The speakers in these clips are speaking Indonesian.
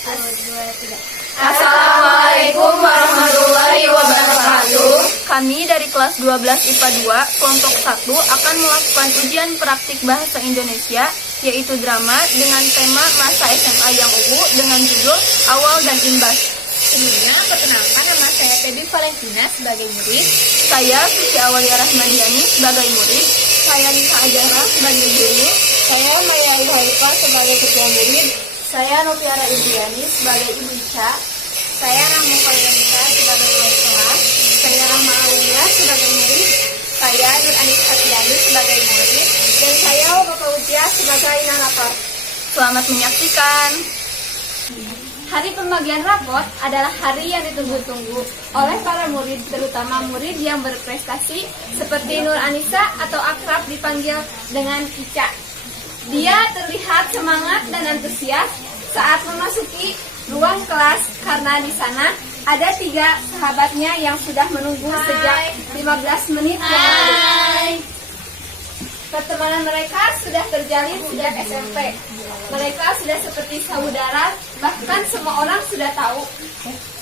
Assalamualaikum warahmatullahi wabarakatuh. Kami dari kelas 12 IPA 2, kelompok 1 akan melakukan ujian praktik bahasa Indonesia, yaitu drama dengan tema masa SMA yang ungu dengan judul Awal dan Imbas. Sebelumnya, perkenalkan nama saya Feby Valentina sebagai murid. Saya Suci Awalia Rahmadiani sebagai murid. Saya Nisa Ajara sebagai guru. Saya Maya Ilhalika sebagai ketua murid. Saya Noviara Indriani sebagai ibu Ica. Saya Rahma Fairanita sebagai wali kelas. Saya Rahma Aulia sebagai murid. Saya Nur Anis Hatiani sebagai murid. Dan saya Bapak Utia sebagai narrator. Selamat menyaksikan. Hari pembagian rapot adalah hari yang ditunggu-tunggu oleh para murid, terutama murid yang berprestasi seperti Nur Anissa atau akrab dipanggil dengan Ica. Dia terlihat semangat dan antusias saat memasuki ruang kelas karena di sana ada 3 sahabatnya yang sudah menunggu sejak 15 menit yang lalu. Pertemanan mereka sudah terjalin sejak SMP. Mereka sudah seperti saudara, bahkan semua orang sudah tahu.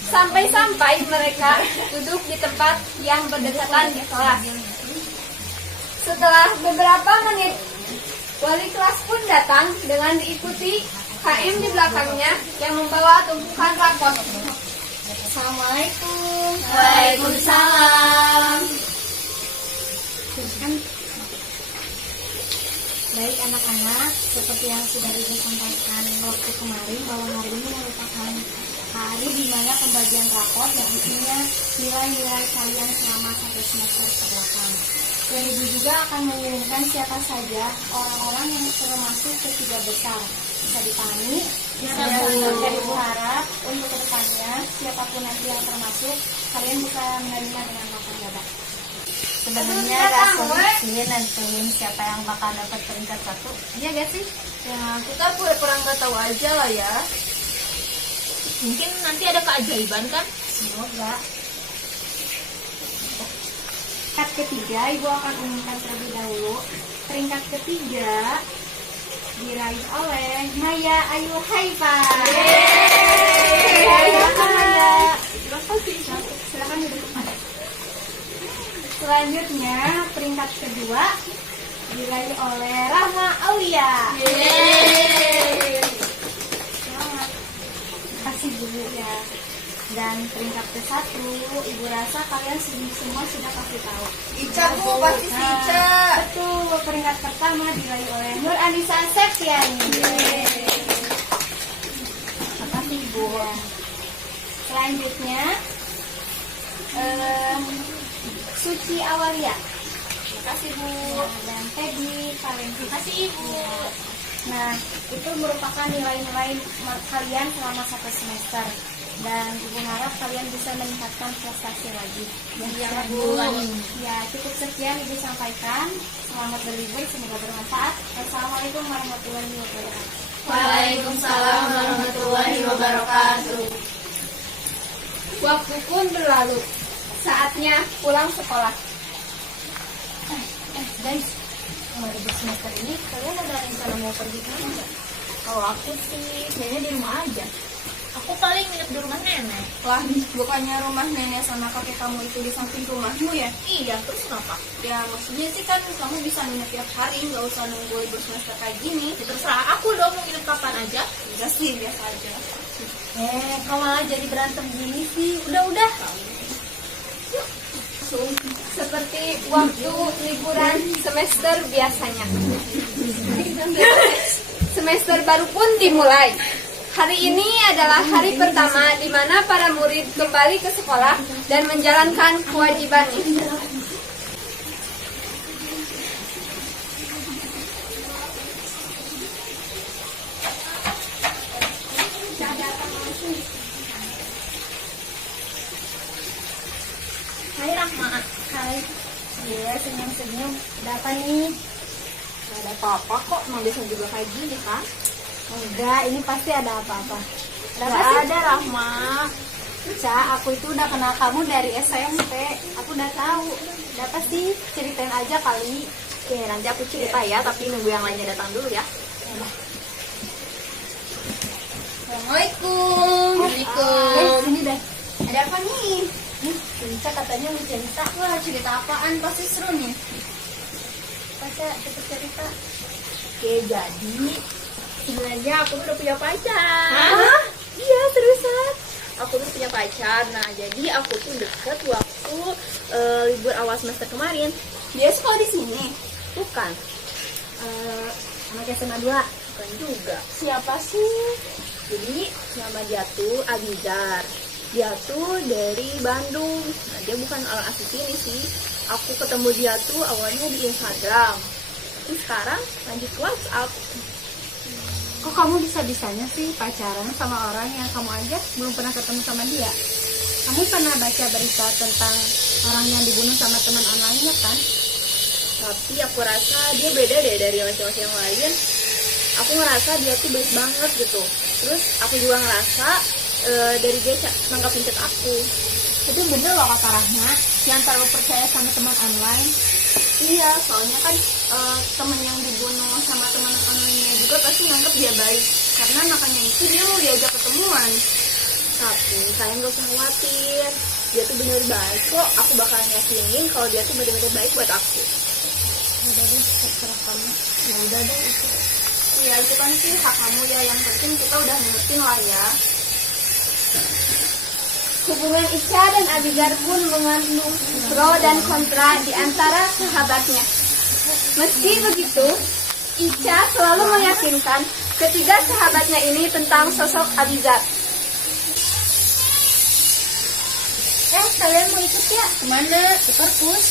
Sampai-sampai mereka duduk di tempat yang berdekatan di kelas. Setelah beberapa menit, wali kelas pun datang dengan diikuti KM di belakangnya yang membawa tumpukan rapot. Assalamualaikum. Waalaikumsalam. Baik anak-anak, seperti yang sudah Ibu sampaikan waktu kemarin bahwa hari ini merupakan hari di mana pembagian raport yang isinya nilai-nilai kalian selama 1 semester ke belakang. Dan Ibu juga akan mengumumkan siapa saja orang-orang yang termasuk ke 3 besar. Bisa dipahami? Dan Ibu harap untuk kedepannya siapapun nanti yang termasuk, kalian bisa menerima dengan lapang dada. Sebenarnya resolusinya nentuin siapa yang bakal dapat peringkat 1. Iya gak sih? Ya, kita pura-pura nggak tahu aja lah ya. Mungkin nanti ada keajaiban kan? Semoga. Peringkat ketiga, Ibu akan umumkan terlebih dahulu. Peringkat ketiga diraih oleh Maya Ayu Haifa. Silakan Maya. Silakan duduk. Selanjutnya, peringkat kedua diraih oleh Rahma Aulia. Selamat. Kasih dulu ya. Dan peringkat ke-1, Ibu rasa kalian semua sudah pasti tahu. Ica Bu, pasti si Ica. Betul, peringkat pertama diraih oleh Nur Anissa Septiani. Makasih Ibu. Selanjutnya, Suci Awalia. Makasih Bu. Dan Feby Valentina. Makasih Ibu. Nah, itu merupakan nilai-nilai kalian selama 1 semester. Dan Ibu harap kalian bisa meningkatkan prestasi lagi. Iya Bu. Ya, cukup sekian Ibu sampaikan. Selamat berlibur, semoga bermanfaat. Wassalamualaikum warahmatullahi wabarakatuh. Waalaikumsalam warahmatullahi wabarakatuh. Waktu pun berlalu. Saatnya pulang sekolah. Guys, di semester ini kalian ada rencana mau pergi kemana nggak? Kalau aku sih kayaknya di rumah aja. Aku paling nginep di rumah nenek. Lah, bukannya rumah nenek sama kakek kamu itu di samping rumahmu ya? Iya, terus kenapa? Ya maksudnya sih kan kamu bisa nginep tiap hari, nggak usah nunggu libur semester kayak gini. Ya, terserah aku dong mau nginep kapan aja. Enggak sih, biasa aja. Kok malah jadi berantem gini sih? Udah. Seperti waktu liburan semester biasanya. Semester baru pun dimulai. Hari ini adalah hari pertama di mana para murid kembali ke sekolah dan menjalankan kewajibannya. Hai Rahma. Hai. Iya, senyum-senyum. Ada apa nih? Gak ada apa-apa kok, emang biasa juga kayak gini kan? Enggak, ini pasti ada apa-apa. Gak ada Rahma. Ca, aku itu udah kenal kamu dari SMP. Aku udah tahu. Ada apa sih? Ceritain aja kali. Oke, nanti aku cerita ya, tapi nunggu yang lainnya datang dulu ya. Yang Assalamualaikum. Ini deh. Ada apa nih? Cerita katanya mau cerita. Wah, cerita apaan? Pasti seru nih. Pasti cepet cerita. Oke, jadi Sebenarnya aku udah punya pacar. Hah? Iya, seriusan. Aku tuh punya pacar. Nah, jadi aku tuh deket waktu libur awal semester kemarin. Dia sekolah di sini. Bukan. anak SMA 2. Bukan juga. Siapa sih? Jadi nama dia tuh Abizar. Dia tuh dari Bandung. Nah, dia bukan orang asli sini sih. Aku ketemu dia tuh awalnya di Instagram. Terus sekarang lanjut ke WhatsApp. Kok kamu bisa-bisanya sih pacaran sama orang yang kamu ajak belum pernah ketemu sama dia? Kamu pernah baca berita tentang orang yang dibunuh sama teman online-nya kan? Tapi aku rasa dia beda deh dari laki-laki yang lain. Aku ngerasa dia tuh baik banget gitu. Terus aku juga ngerasa dari dia nanggapin chat aku. Itu bener loh kata Rahma, yang terlalu percaya sama teman online. Iya, soalnya kan temen yang dibunuh sama teman online-nya juga pasti nganggap dia baik. Karena makanya itu dia mau diajak ketemuan. Tapi kalian gak usah khawatir. Dia tuh bener baik kok. Aku bakalan yakinin kalau dia tuh bener-bener baik buat aku. Udah deh, terserah kamu. Ya udah deh itu. Iya, itu kan sih hak kamu ya. Yang penting kita udah ngertiin lah ya. Hubungan Ica dan Abizar pun mengandung pro dan kontra di antara sahabatnya. Meski begitu, Ica selalu meyakinkan ketiga sahabatnya ini tentang sosok Abizar. Kalian mau ikut ya? Kemana? Ke perpus.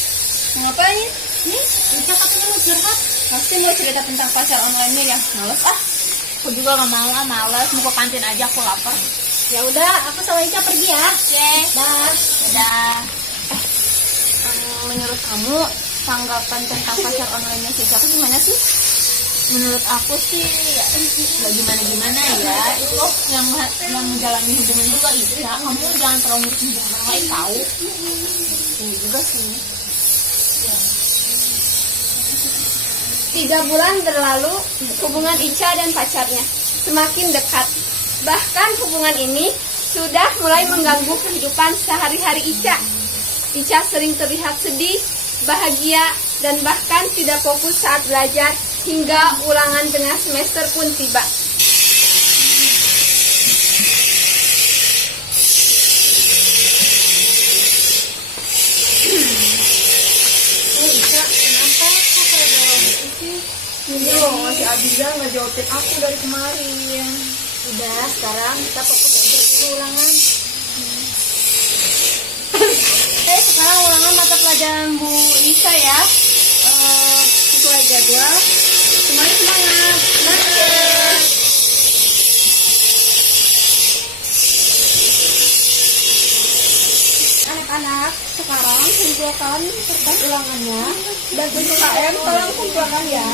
Mau ngapain? Nih, Ica katanya mau curhat. Pasti mau cerita tentang pacar online-nya ya? Males ah. Aku juga gak mau, males. Mau ke kantin aja, aku lapar. Ya udah, aku sama Ica pergi ya. Oke. Dah. Dadah. Menurut kamu tanggapan tentang pacar online-nya si Ica tuh gimana sih? Menurut aku sih ya nggak gimana ya, itu yang menjalani hubungan juga Ica. Kamu jangan terlalu ngurusin orang lain tahu. Ini juga sih. 3 bulan berlalu, hubungan Ica dan pacarnya semakin dekat. Bahkan hubungan ini sudah mulai mengganggu kehidupan sehari-hari Ica. Ica sering terlihat sedih, bahagia, dan bahkan tidak fokus saat belajar hingga ulangan tengah semester pun tiba. Ica, kenapa kok kayak galau gitu sih? Ini loh, si Abizar nggak jawabin aku dari kemarin. Udah, sekarang kita fokus aja dulu ulangan. Sekarang ulangan mata pelajaran Bu Lisa ya. Sesuai jadwal. Semuanya semangat. Semangat. Anak-anak, sekarang kumpulkan kertas ulangannya dan untuk KM tolong kumpulkan ya.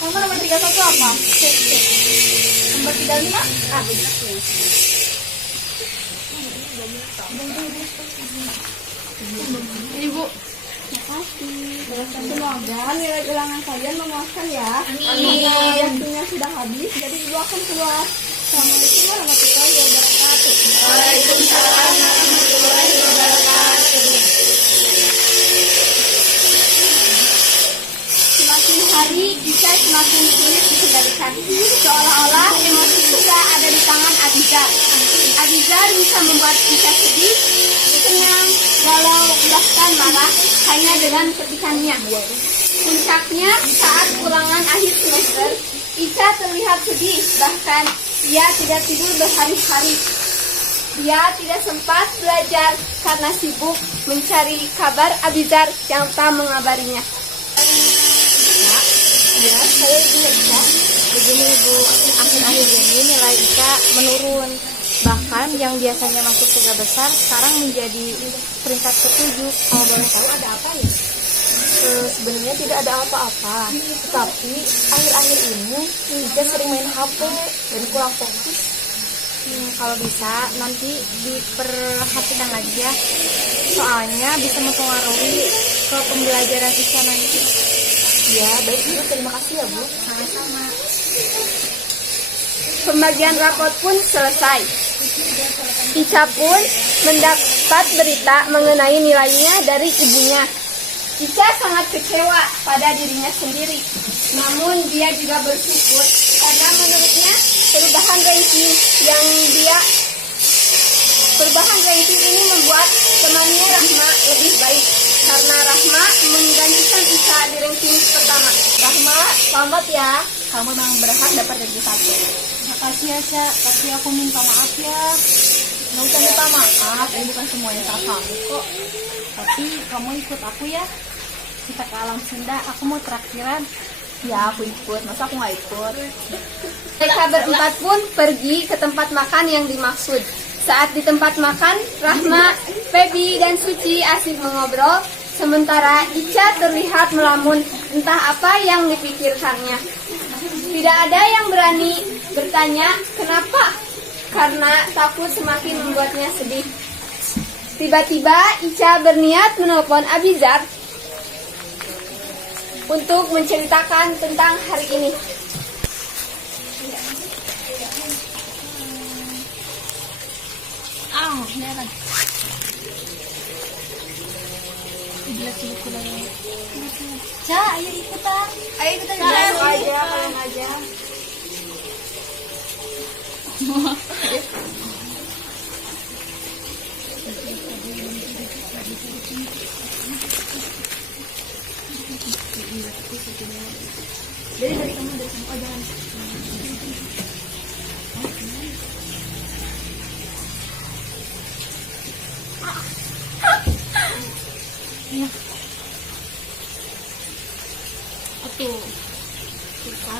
Kamu nomor 31 apa? Nomor 35? Ini Bu. Semoga nilai ulangan kalian memuaskan ya. Amin. Waktunya sudah habis, jadi ibu akan keluar. Assalamualaikum warahmatullahi wabarakatuh. Waalaikumsalam warahmatullahi wabarakatuh. Semakin hari Ica semakin sulit dikendalikan. Seolah-olah emosi Ica ada di tangan Abizar. Abizar bisa membuat Ica sedih, senang, galau, bahkan marah hanya dengan ketikannya. Puncaknya saat ulangan akhir semester, Ica terlihat sedih, bahkan ia tidak tidur berhari-hari. Ia tidak sempat belajar karena sibuk mencari kabar Abizar yang tak mengabarinya. Ya, saya Ibu Ica. Begini Ibu, akhir-akhir ini nilai Ica menurun. Bahkan yang biasanya masuk 3 besar sekarang menjadi peringkat ke-7. Kalau boleh tahu ada apa ya? Sebenarnya tidak ada apa-apa, tetapi akhir-akhir ini Ica sering main HP dan kurang fokus. Kalau bisa nanti diperhatikan lagi ya, soalnya bisa mempengaruhi ke pembelajaran Ica nanti. Ya, baik Bu, terima kasih ya Bu. Sama-sama. Pembagian rapot pun selesai. Ica pun mendapat berita mengenai nilainya dari ibunya. Ica sangat kecewa pada dirinya sendiri. Namun dia juga bersyukur karena menurutnya perubahan ranking ini membuat temannya Rahma lebih baik. Karena Rahma menggantikan Ica di ranking pertama. Rahma, selamat ya. Kamu memang berhak dapat ranking 1. Makasih ya, Ca. Tapi aku minta maaf ya. Nggak usah minta maaf, ini bukan semuanya salah kamu kok. Tapi kamu ikut aku ya. Kita ke alam Sunda, aku mau traktiran. Ya, aku ikut. Masa aku nggak ikut? Mereka berempat pun pergi ke tempat makan yang dimaksud. Saat di tempat makan, Rahma, Feby, dan Suci asik mengobrol. Sementara Ica terlihat melamun, entah apa yang dipikirkannya. Tidak ada yang berani bertanya kenapa, karena takut semakin membuatnya sedih. Tiba-tiba Ica berniat menelpon Abizar untuk menceritakan tentang hari ini. Ca, ayo ikutan. Ayo kita masuk aja, kalian aja. Dari kamu oh jangan. Iya. Tuh. Kita.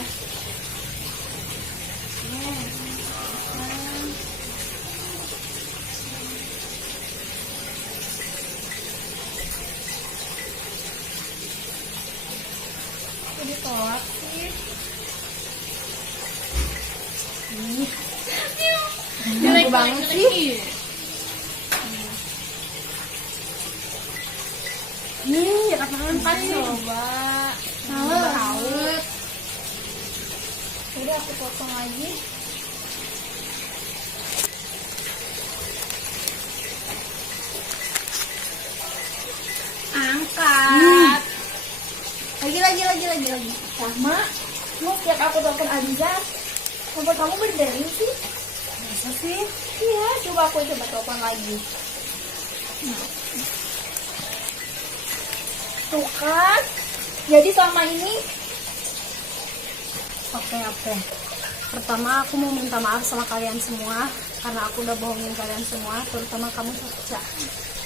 Aku ditolak sih. Jelek banget sih. Nih, apaan Coba. Tahu. Udah aku potong lagi. Angkat. Lagi. Sama. Mau setiap aku telepon Aziza, nomor kamu berdering sih. Masa sih? Iya, coba telepon lagi. Tuh kan. Jadi selama ini Oke. Pertama aku mau minta maaf sama kalian semua karena aku udah bohongin kalian semua, terutama kamu Ca.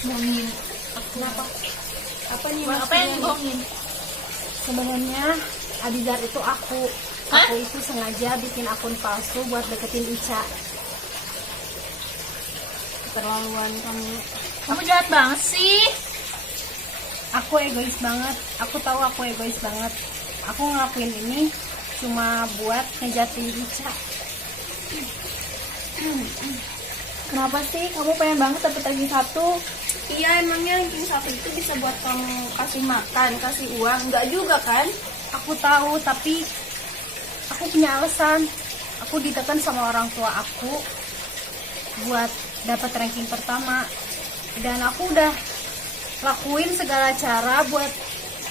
Bohongin. Kenapa? apa nih? Apa yang dibohongin? Sebenarnya Abizar itu aku itu sengaja bikin akun palsu buat deketin Ica. Keterlaluan kamu. Kamu jahat banget sih. Aku egois banget. Aku tahu aku egois banget. Aku ngelakuin ini cuma buat ngejatin Ica. Kenapa sih kamu pengen banget dapet ranking 1? Iya, emangnya ranking 1 itu bisa buat kamu kasih makan, kasih uang? Enggak juga kan? Aku tahu, tapi aku punya alasan. Aku ditekan sama orang tua aku buat dapat ranking pertama. Dan aku udah lakuin segala cara buat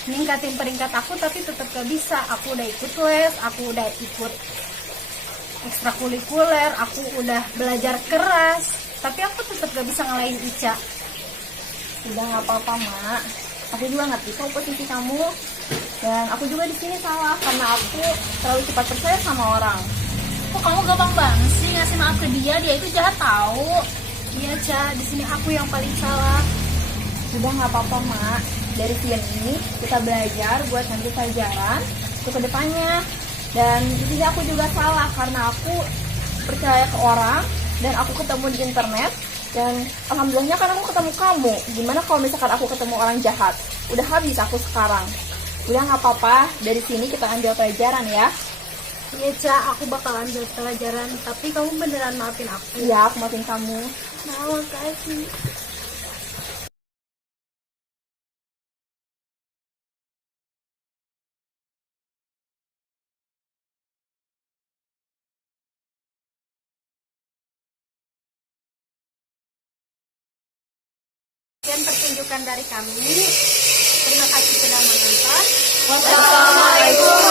ningkatin peringkat aku, tapi tetap gak bisa. Aku udah ikut les, aku udah ikut ekstrakurikuler, aku udah belajar keras, tapi aku tetap gak bisa ngalahin Ica. Udah nggak apa-apa, Mak. Aku juga ngerti kok posisi kamu. Dan aku juga di sini salah karena aku terlalu cepat percaya sama orang. Kok kamu gampang banget sih ngasih maaf ke dia? Dia itu jahat tahu. Iya, Ca, di sini aku yang paling salah. Udah nggak apa-apa, Mak. Dari sini kita belajar buat nanti pelajaran untuk kedepannya. Dan di sini aku juga salah karena aku percaya ke orang dan aku ketemu di internet. Dan alhamdulillahnya kan aku ketemu kamu. Gimana kalau misalkan aku ketemu orang jahat? Udah habis aku sekarang. Udah nggak apa-apa, dari sini kita ambil pelajaran ya. Iya, Ca, aku bakal ambil pelajaran, tapi kamu beneran maafin aku. Iya, aku maafin kamu. Nah, makasih. Sekian pertunjukan dari kami. Terima kasih sudah menonton. Wassalamualaikum